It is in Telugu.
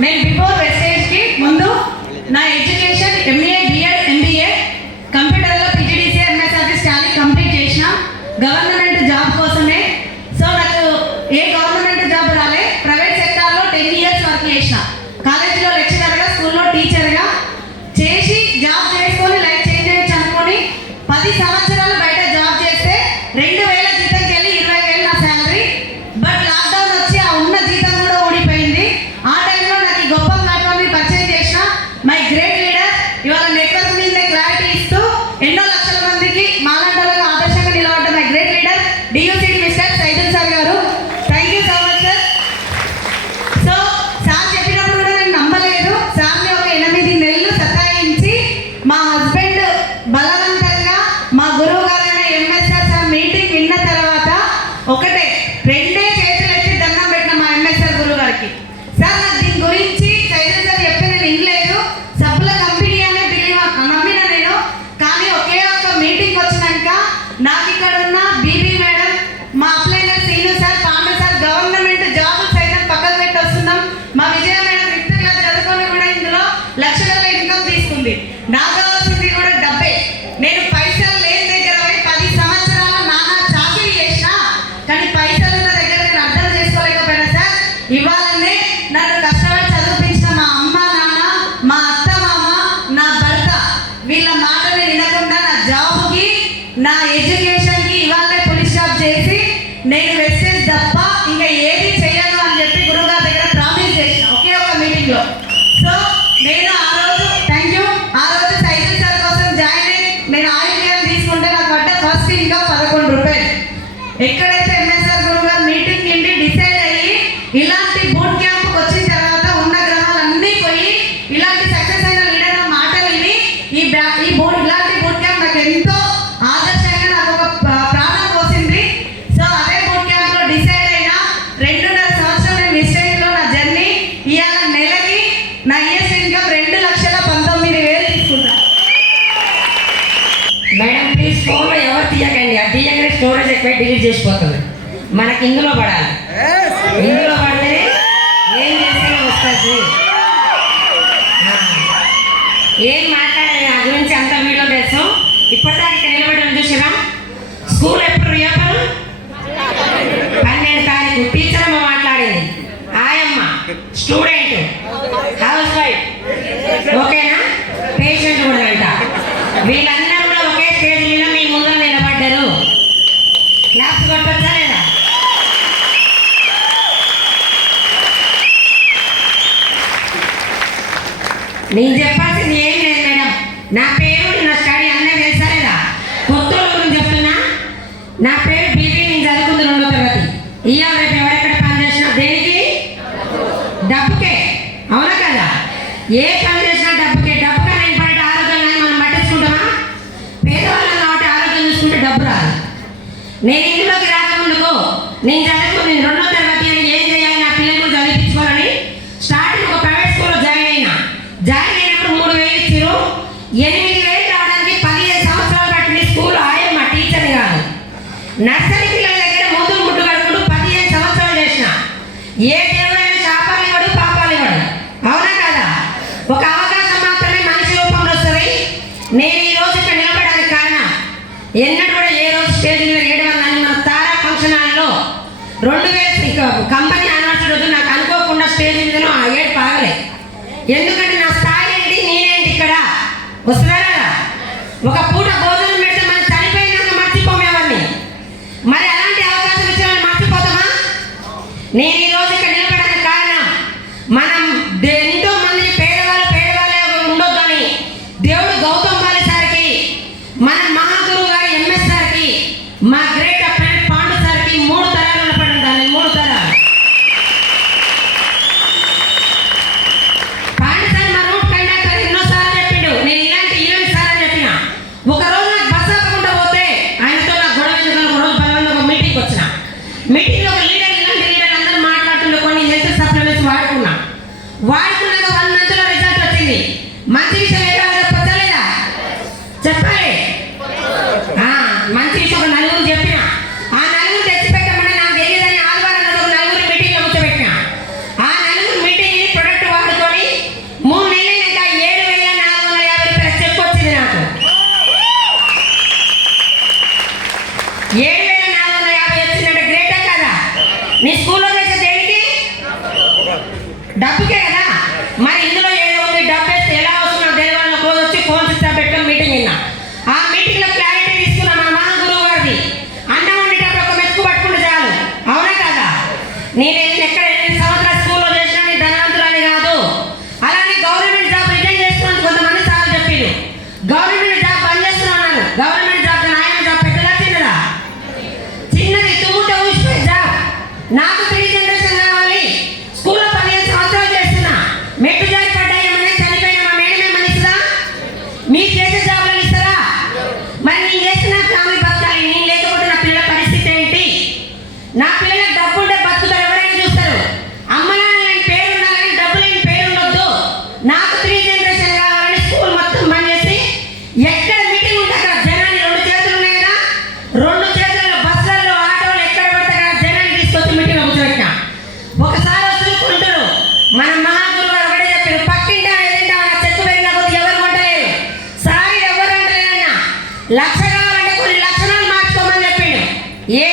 నేను బిఫోర్ నేను వెస్టేజ్ తప్ప ఇంకా ఏది చేయను అని చెప్పి గురువుగారి దగ్గర ప్రామిస్ చేసిన ఒకే ఒక మీటింగ్లో సో నేను ఆ రోజు థ్యాంక్ యూ ఆ రోజు సైకిల్ సార్ కోసం జాయిన్ అయ్యి నేను ఆయిల్ క్యాన్ తీసుకుంటే నాకు పడ్డ ఫస్ట్ ఇంకా పదకొండు రూపాయలు. ఎక్కడైతే ఎంఎస్ఆర్ గురువు గారు మీటింగ్ నుండి డిసైడ్ అయ్యి ఇలాంటి బూట్ క్యాంప్ వచ్చిన తర్వాత ఉన్న గ్రహాలన్నీ పోయి ఇలాంటి సక్సెస్ అయిన లీడర్ మాట విని ఈ బ్యా ఈ బూట్ ఇలాంటి బూట్ క్యాంప్ నాకు ఎంతో డిలీట్ చేసిపోతుంది. మనకి ఇందులో పడాలి. ఇందులో పడితే ఏం చేస్తే వస్తుంది. ఏం మాట్లాడాలి నా గురించి అంత వీడియో తెలుసు. ఇప్పటిదాకా ఇక్కడ నిలబడి చూసినా స్కూల్ ఎప్పుడు రియోపన్ పన్నెండు తారీఖు. టీచర్ అమ్మ మాట్లాడింది. ఆయమ్మ స్టూడెంట్ హౌస్ వైఫ్ ఓకేనా? పేషెంట్ కూడా అంట. వీళ్ళందరూ కూడా ఒకే స్టేజ్ మీద మీ ముందు నిలబడ్డారు క్లాప్స్ కొట్టొచ్చా లేదా నేను చెప్పాల్సింది ఏం లేదు మేడం. నా పేరు నా స్టడీ అన్నీ తెలుసా లేదా? కొత్తోళ్ళ చెప్తున్నా నా పేరు బీబీ నేను చదువుకుంది రెండో తరగతి. ఇవాళ రేపు ఎవరెక్కడ పని చేసినా దేనికి? డబ్బుకే. అవునా కదా? ఏ పని చేసినా డబ్బుకే. డబ్బు కానీ నేను పడే ఆరోగ్యం కానీ మనం పట్టించుకుంటామా పేదవాళ్ళం కాబట్టి ఆరోగ్యం చూసుకుంటే డబ్బు రాదు. నేను ఇందులోకి రాకముందుకు నేను చదువుకుని రెండో ఎనిమిది వేలు రావడానికి పదిహేను సంవత్సరాలు పట్టింది స్కూల్ ఆయమ్మ టీచర్ కాదు. నర్సరీ పిల్లల దగ్గర ముందు ముట్టు కడుకుంటూ పదిహేను సంవత్సరాలు చేసిన. ఏ దేవుడైనా శాపాలు ఇవ్వడు పాపాలు ఇవ్వడు. అవునా కదా? ఒక అవకాశం మాత్రమే మనిషి రూపంలో వస్తుంది. నేను ఈ రోజు ఇక్కడ నిలబడడానికి కారణం ఎన్నడూ కూడా ఏ రోజు స్టేజ్ మీద ఏడవన్నాను మన తారా ఫంక్షన్ హాల్లో రెండు వేల కంపెనీ యానివర్సరీ రోజు నాకు అనుకోకుండా స్టేజ్ మీద ఆ ఏడు పాగలే ఎందుకంటే నా స్థాయి ఏంటి నేనేంటి ఇక్కడ వస్తున్నారా? ఒక పూట భోజనం పెడితే మనం చనిపోయినాక మర్చిపోము మరి అలాంటి అవకాశం ఇచ్చిన మర్చిపోతామా? నేను ఈ రోజు ఇక్కడ నిలబడి Me. నా పిల్లలకు డబ్బు ఉంటే బతుకుతారు ఎవరైనా చూస్తారు? అమ్మ నాన్న పేరు ఉండాలని డబ్బు లేని పేరు ఉండొద్దు. నాకు త్రీ జనరేషన్ కావాలని స్కూల్ మొత్తం బంద్ చేసి ఎక్కడ మీటింగ్ ఉంటే అక్కడ జనాన్ని రెండు చేతులు ఉన్నాయి కదా? రెండు చేతుల్లో బస్సులలో ఆటోలు ఎక్కడ పడితే అక్కడ జనాన్ని తీసుకొచ్చి మీటింగ్ కూర్చోబెట్టిన? ఒకసారి వదులుకుంటారు మన మహాగురు గారు ఒకటే చెప్పారు పక్కింటా ఏదంటే నా చెట్టు పెరిగిన కొద్ది ఎవరు కొంటలేరు సారీ ఎవరు అంటలేరన్న లక్ష కావాలంటే కొన్ని లక్షణాలు మార్చుకోమని చెప్పిండు. ఏ